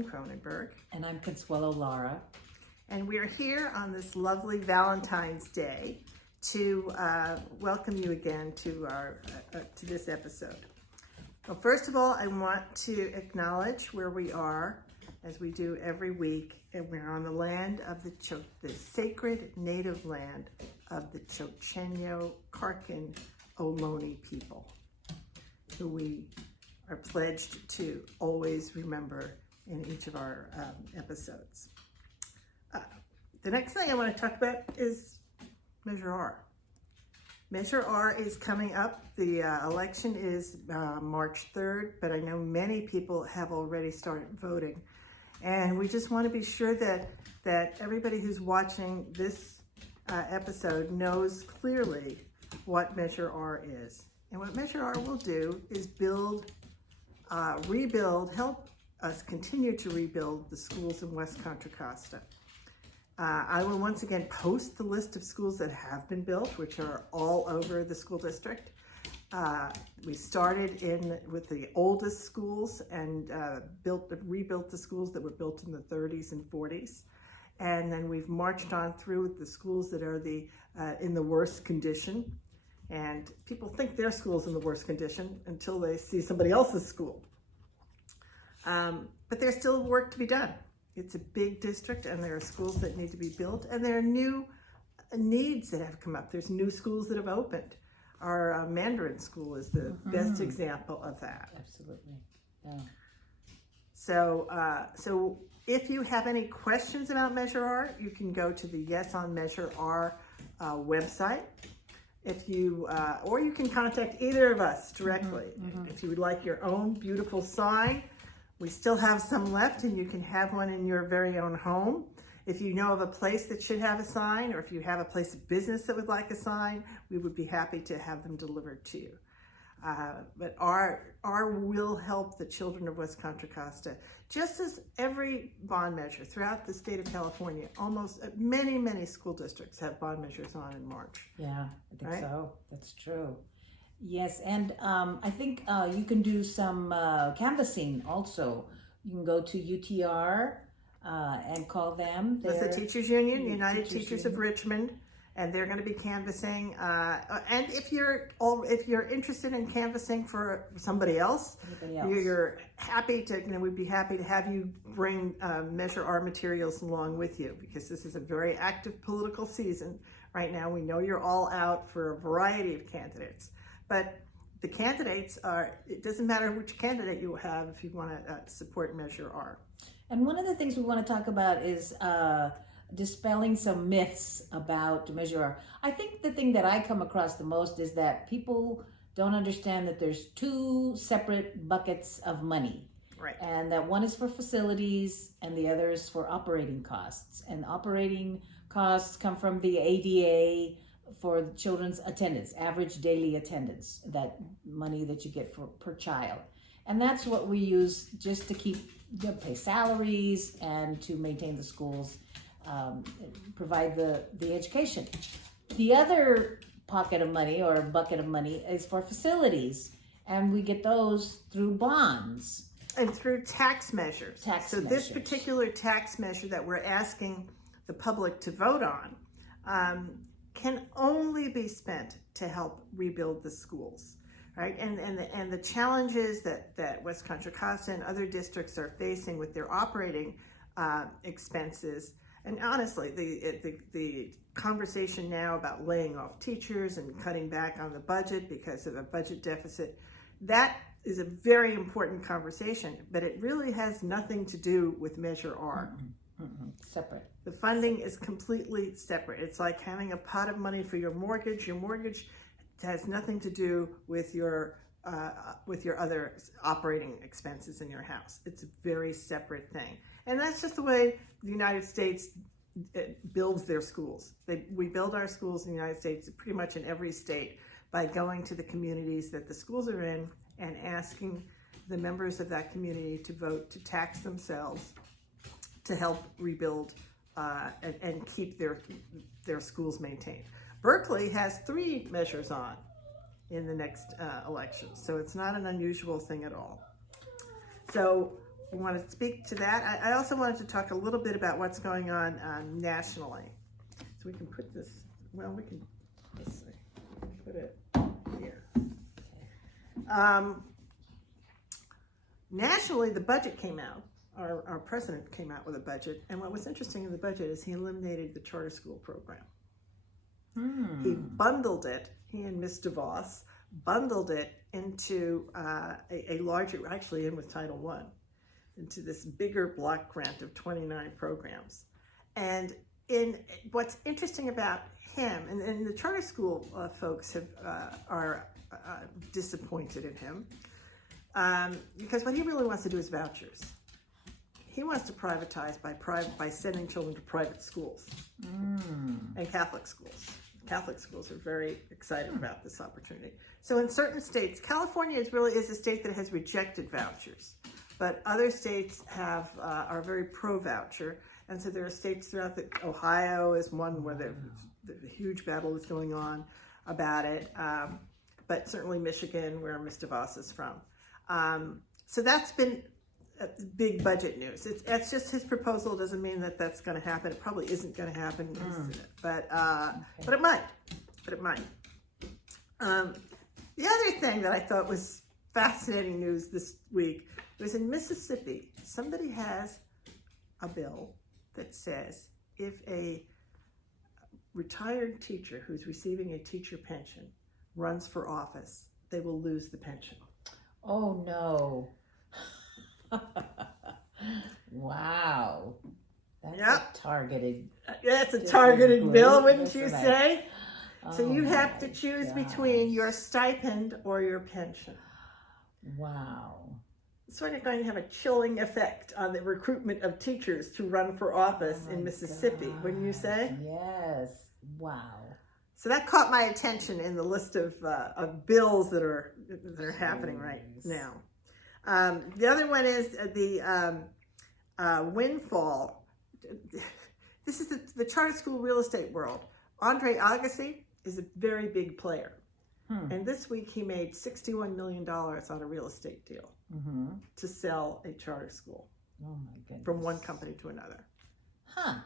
Madeline Kronenberg. And I'm Consuelo Lara. And we are here on this lovely Valentine's Day to welcome you again to to this episode. Well, first of all, I want to acknowledge where we are, as we do every week, and we're on the land of the sacred native land of the Chochenyo Karkin Ohlone people, who we are pledged to always remember in each of our episodes. The next thing I want to talk about is Measure R. Measure R is coming up. The election is March 3rd, but I know many people have already started voting. And we just want to be sure that everybody who's watching this episode knows clearly what Measure R is. And what Measure R will do is help us continue to rebuild the schools in West Contra Costa. I will once again post the list of schools that have been built, which are all over the school district. We started with the oldest schools and rebuilt the schools that were built in the 30s and 40s. And then we've marched on through with the schools that are in the worst condition. And people think their school's in the worst condition until they see somebody else's school. But there's still work to be done. It's a big district, and there are schools that need to be built, and there are new needs that have come up. There's new schools that have opened. Our Mandarin school is the best example of that. Absolutely. Yeah. So if you have any questions about Measure R, you can go to the Yes on Measure R website. Or you can contact either of us directly. If you would like your own beautiful sign, we still have some left, and you can have one in your very own home. If you know of a place that should have a sign, or if you have a place of business that would like a sign, we would be happy to have them delivered to you. But R will help the children of West Contra Costa, just as every bond measure throughout the state of California. Almost many school districts have bond measures on in March. Yeah, I think so. That's true. Yes, and I think you can do some canvassing also. You can go to UTR and call them. That's the Teachers Union, United Teachers of Richmond, and they're going to be canvassing. And if you're interested in canvassing for somebody else, you're happy to. We'd be happy to have you bring Measure R materials along with you, because this is a very active political season right now. We know you're all out for a variety of candidates. But the candidates it doesn't matter which candidate you have if you want to support Measure R. And one of the things we want to talk about is dispelling some myths about Measure R. I think the thing that I come across the most is that people don't understand that there's two separate buckets of money. Right. And that one is for facilities and the other is for operating costs. And operating costs come from the ADA, for the children's attendance, average daily attendance, that money that you get per child. And that's what we use just to pay salaries and to maintain the schools, provide the education. The other pocket of money or bucket of money is for facilities, and we get those through bonds. And through tax measures. This particular tax measure that we're asking the public to vote on can only be spent to help rebuild the schools, right? And the challenges that West Contra Costa and other districts are facing with their operating expenses, and honestly, the conversation now about laying off teachers and cutting back on the budget because of a budget deficit, that is a very important conversation, but it really has nothing to do with Measure R. Separate. The funding is completely separate. It's like having a pot of money for your mortgage. Your mortgage has nothing to do with your other operating expenses in your house. It's a very separate thing. And that's just the way the United States builds their schools. We build our schools in the United States, pretty much in every state, by going to the communities that the schools are in and asking the members of that community to vote to tax themselves to help rebuild and keep their schools maintained. Berkeley has 3 measures on in the next election, so it's not an unusual thing at all. So want to speak to that. I also wanted to talk a little bit about what's going on nationally. So we can put this, well, we can, let's see, put it here. Nationally, the budget came out. Our president came out with a budget, and what was interesting in the budget is he eliminated the charter school program. He bundled it, he and Ms. DeVos bundled it into a larger, actually in with Title I, into this bigger block grant of 29 programs. And what's interesting about him, and the charter school folks are disappointed in him, because what he really wants to do is vouchers. He wants to privatize by sending children to private schools and Catholic schools. Catholic schools are very excited about this opportunity. So in certain states, California is a state that has rejected vouchers, but other states are very pro-voucher, and so there are states throughout Ohio is one where the huge battle is going on about it, but certainly Michigan, where Ms. DeVos is from. So that's been big budget news. It's just his proposal doesn't mean that that's going to happen. It probably isn't going to happen, but it might. But it might. The other thing that I thought was fascinating news this week was in Mississippi. Somebody has a bill that says if a retired teacher who's receiving a teacher pension runs for office, they will lose the pension. Oh no. Wow. That's a targeted. That's a targeted bill, wouldn't you say? So you have to choose between your stipend or your pension. Wow. It's sort of going to have a chilling effect on the recruitment of teachers to run for office in Mississippi, wouldn't you say? Yes. Wow. So that caught my attention in the list of bills that are happening right now. The other one is the windfall. This is the charter school real estate world. Andre Agassi is a very big player. And this week he made $61 million on a real estate deal to sell a charter school from one company to another. Huh.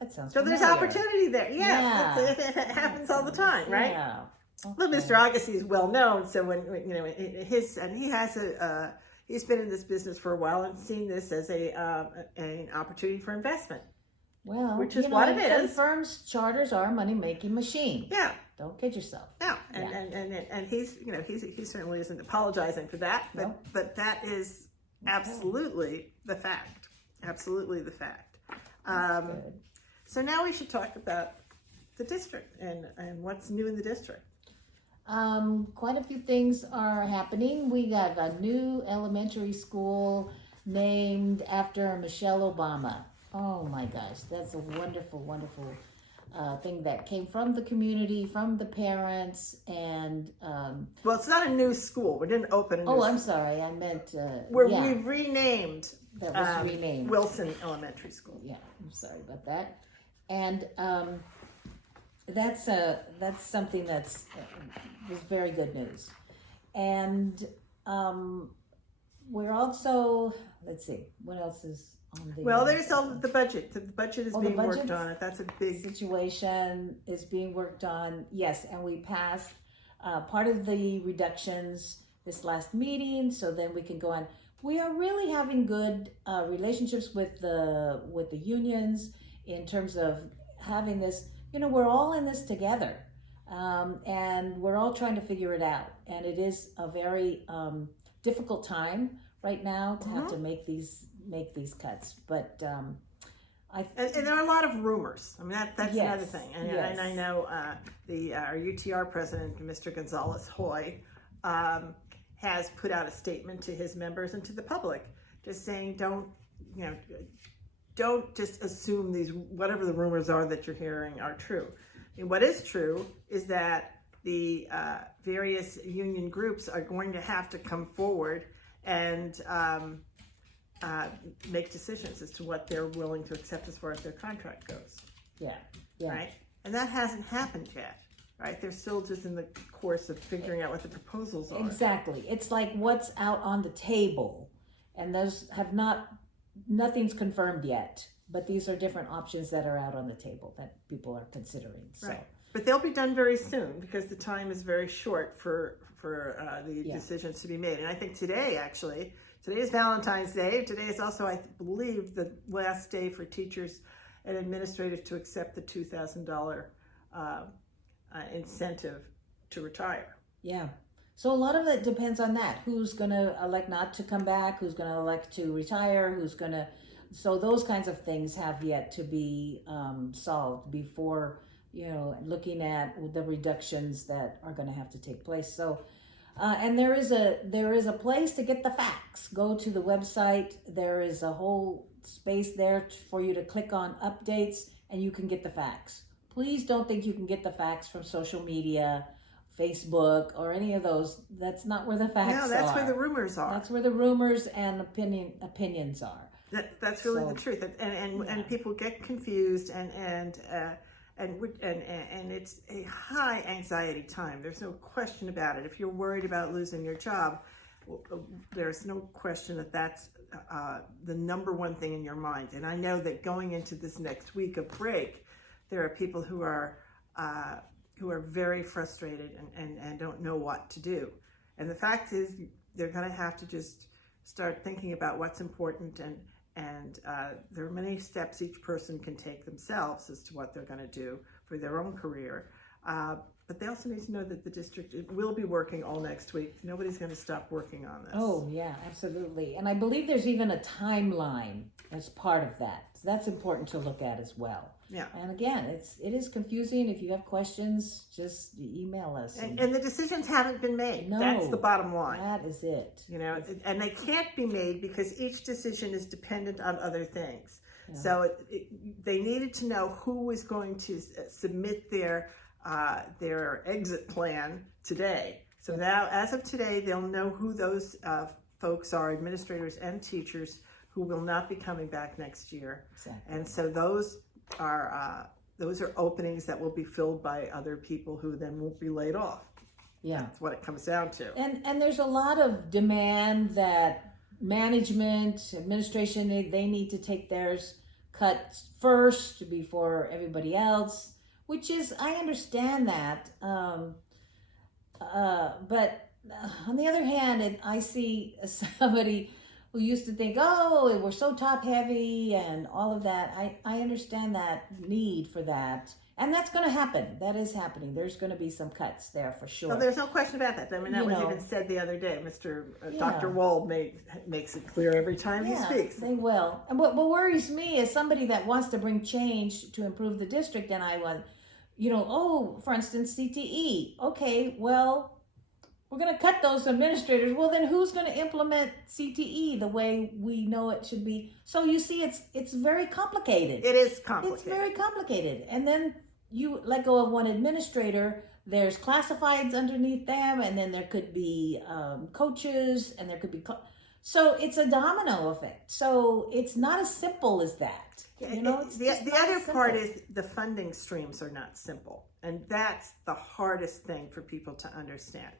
That sounds so familiar. There's opportunity there. Yes, it happens all the time, right? Yeah. Okay. Well, Mr. Agassi is well known, so when he's been in this business for a while and seen this as an opportunity for investment. Well, which is what it is. Confirms charters are a money-making machine. Yeah. Don't kid yourself. No, and he's he certainly isn't apologizing for that, but that is absolutely the fact. Absolutely the fact. Good. So now we should talk about the district and what's new in the district. Quite a few things are happening. We got a new elementary school named after Michelle Obama. Oh my gosh, that's a wonderful, wonderful thing that came from the community, from the parents, and well, it's not a new school. We didn't open a new I'm school. sorry, I meant we've renamed. That was renamed Wilson Elementary School. Yeah, I'm sorry about that. And that's something that's was very good news. And we're also, let's see, what else is on the there's all the budget. The budget is being worked on. That's a big situation is being worked on. Yes, and we passed part of the reductions this last meeting, so then we can go on. We are really having good relationships with the unions in terms of having this. We're all in this together, and we're all trying to figure it out. And it is a very difficult time right now to have to make these cuts. But and there are a lot of rumors. I mean, that's another thing. And I know our UTR president, Mr. Gonzalez Hoy, has put out a statement to his members and to the public, just saying, don't just assume whatever the rumors are that you're hearing are true. And what is true is that the various union groups are going to have to come forward and make decisions as to what they're willing to accept as far as their contract goes. Yeah. Right? And that hasn't happened yet. Right? They're still just in the course of figuring out what the proposals are. Exactly. It's like what's out on the table. And those nothing's confirmed yet, but these are different options that are out on the table that people are considering. So. Right. But they'll be done very soon because the time is very short for the decisions to be made. And I think today is Valentine's Day. Today is also, I believe, the last day for teachers and administrators to accept the $2,000 incentive to retire. Yeah. So a lot of it depends on that. Who's going to elect not to come back? Who's going to elect to retire? So those kinds of things have yet to be solved before, looking at the reductions that are going to have to take place. So, and there is a place to get the facts. Go to the website. There is a whole space there for you to click on updates, and you can get the facts. Please don't think you can get the facts from social media, Facebook, or any of those. That's not where the facts are. No, that's where the rumors are. That's where the rumors and opinions are. That's really the truth, and people get confused, and it's a high anxiety time. There's no question about it. If you're worried about losing your job, there's no question that that's the number one thing in your mind. And I know that going into this next week of break, there are people who are very frustrated and don't know what to do. And the fact is, they're going to have to just start thinking about what's important, and there are many steps each person can take themselves as to what they're going to do for their own career. But they also need to know that the district will be working all next week. Nobody's going to stop working on this. Oh, yeah, absolutely. And I believe there's even a timeline as part of that. So that's important to look at as well. Yeah. And again, it is confusing. If you have questions, just email us. And the decisions haven't been made. No, that's the bottom line. That is it. And they can't be made because each decision is dependent on other things. Yeah. So they needed to know who was going to submit their exit plan today. So now, as of today, they'll know who those folks are, administrators and teachers, who will not be coming back next year. Exactly. And so those are openings that will be filled by other people who then won't be laid off. Yeah, that's what it comes down to. And there's a lot of demand that management, administration, they need to take theirs cut first before everybody else, which is, I understand that. But on the other hand, I see somebody who used to think, oh, we're so top heavy and all of that. I understand that need for that. And that's going to happen. That is happening. There's going to be some cuts there for sure. Well, there's no question about that. I mean, that was even said the other day. Dr. Wold makes it clear every time he speaks. They will. And what worries me is somebody that wants to bring change to improve the district, and I want, for instance, CTE. Okay, well, we're going to cut those administrators. Well, then who's going to implement CTE the way we know it should be? So you see, it's very complicated. It is complicated. It's very complicated. And then you let go of one administrator, there's classifieds underneath them, and then there could be coaches, and there could be... So it's a domino effect. So it's not as simple as that. The other part is the funding streams are not simple. And that's the hardest thing for people to understand.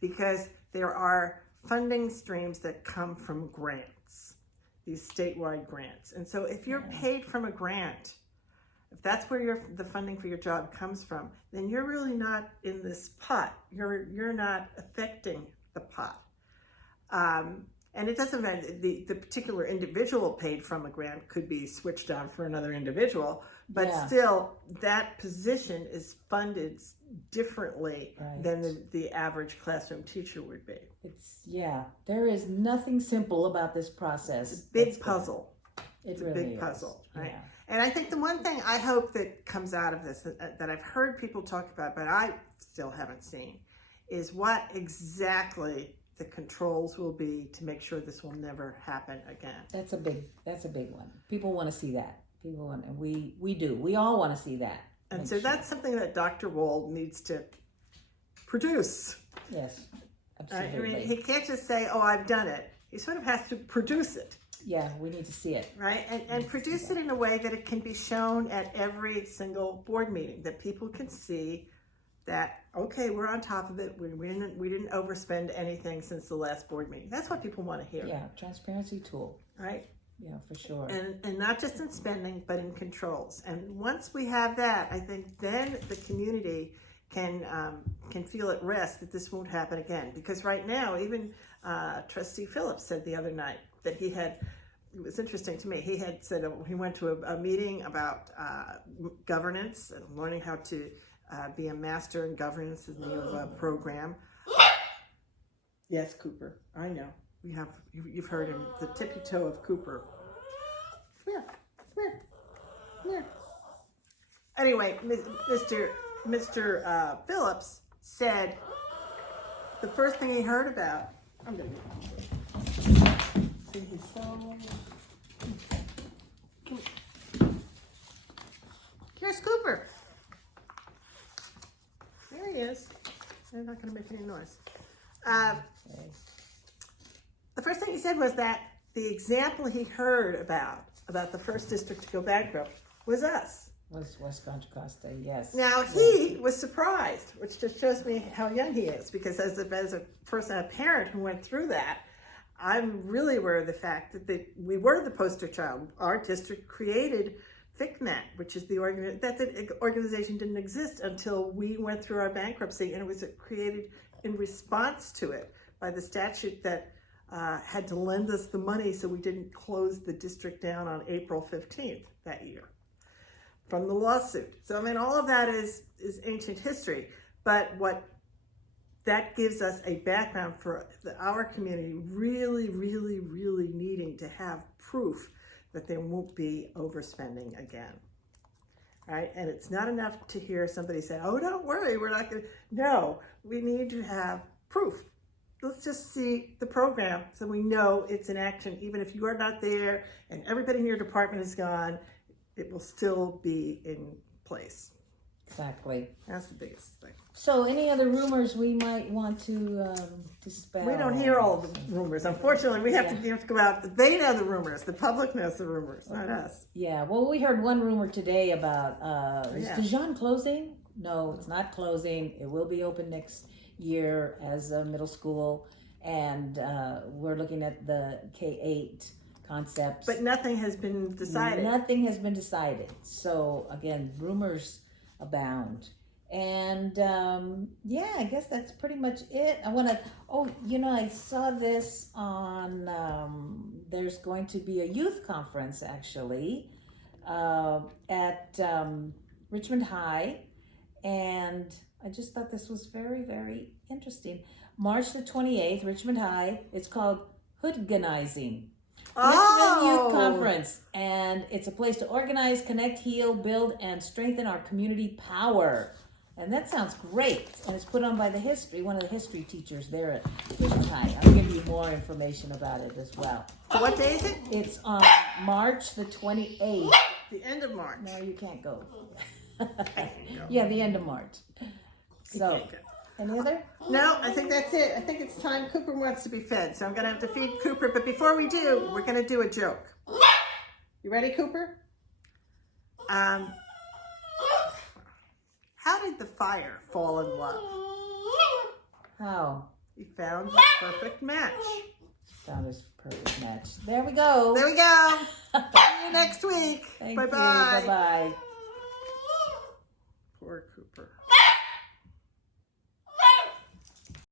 Because there are funding streams that come from grants, these statewide grants. And so if you're paid from a grant, if that's where the funding for your job comes from, then you're really not in this pot. You're not affecting the pot. And it doesn't matter, the particular individual paid from a grant could be switched on for another individual, but still that position is funded differently than the average classroom teacher would be. There is nothing simple about this process. It's a big puzzle. It's really a big puzzle, right? Yeah. And I think the one thing I hope that comes out of this that I've heard people talk about, but I still haven't seen, is what exactly the controls will be to make sure this will never happen again. That's a big one. People want to see that. We do. We all want to see that. And so that's something that Dr. Wold needs to produce. Yes, absolutely. I mean, he can't just say, oh, I've done it. He sort of has to produce it. Yeah, we need to see it. Right? And produce it in a way that it can be shown at every single board meeting, that people can see that, okay, we're on top of it. We didn't overspend anything since the last board meeting. That's what people want to hear. Yeah, transparency tool. Right? Yeah, for sure. And not just in spending, but in controls. And once we have that, I think then the community can feel at rest that this won't happen again. Because right now, even Trustee Phillips said the other night that he had, it was interesting to me, he had said he went to a meeting about governance and learning how to be a master in governance is the name of a program. Yes, Cooper, I know. You've heard him, the tippy toe of Cooper. Come here. Anyway, Mr. Phillips said the first thing he heard about, I'm going to see his phone. Here's Cooper. There he is. They're not going to make any noise. The first thing he said was that the example he heard about the first district to go bankrupt was us. Was West Contra Costa, yes. Now he was surprised, which just shows me how young he is, because as a person, a parent who went through that, I'm really aware of the fact that we were the poster child. Our district created FICNET, which is the organization didn't exist until we went through our bankruptcy, and it was created in response to it by the statute that had to lend us the money so we didn't close the district down on April 15th that year from the lawsuit. So, I mean, all of that is ancient history, but what that gives us a background for our community really, really, really needing to have proof that there won't be overspending again, right? And it's not enough to hear somebody say, oh, don't worry, we're not gonna. No, we need to have proof. Let's just see the program so we know it's in action. Even if you are not there and everybody in your department is gone, it will still be in place. Exactly. That's the biggest thing. So any other rumors we might want to dispel? We don't hear all the rumors. Unfortunately, we have to go out. They know the rumors. The public knows the rumors, not us. Yeah, well, we heard one rumor today about, is Yeah. Dijon closing? No, it's not closing. It will be open next year as a middle school, and we're looking at the K-8 concepts. But nothing has been decided. Nothing has been decided. So again, rumors abound. And yeah, I guess that's pretty much it. I want to, I saw this on, there's going to be a youth conference actually at Richmond High. And I just thought this was very, very interesting. March the 28th, Richmond High. It's called Hoodganizing. Richmond Youth Conference. And it's a place to organize, connect, heal, build, and strengthen our community power. And that sounds great. And it's put on by one of the history teachers there at Richmond High. I'll give you more information about it as well. So what day is it? It's on March the 28th. The end of March. No, you can't go. I can go. Yeah, the end of March. So, can't go. any other? No, I think that's it. I think it's time. Cooper wants to be fed, so I'm going to have to feed Cooper. But before we do, we're going to do a joke. You ready, Cooper? How did the fire fall in love? How? He found the perfect match. Found this perfect match. There we go. There we go. See you next week. Thank Bye-bye. you. Bye-bye. Poor Cooper.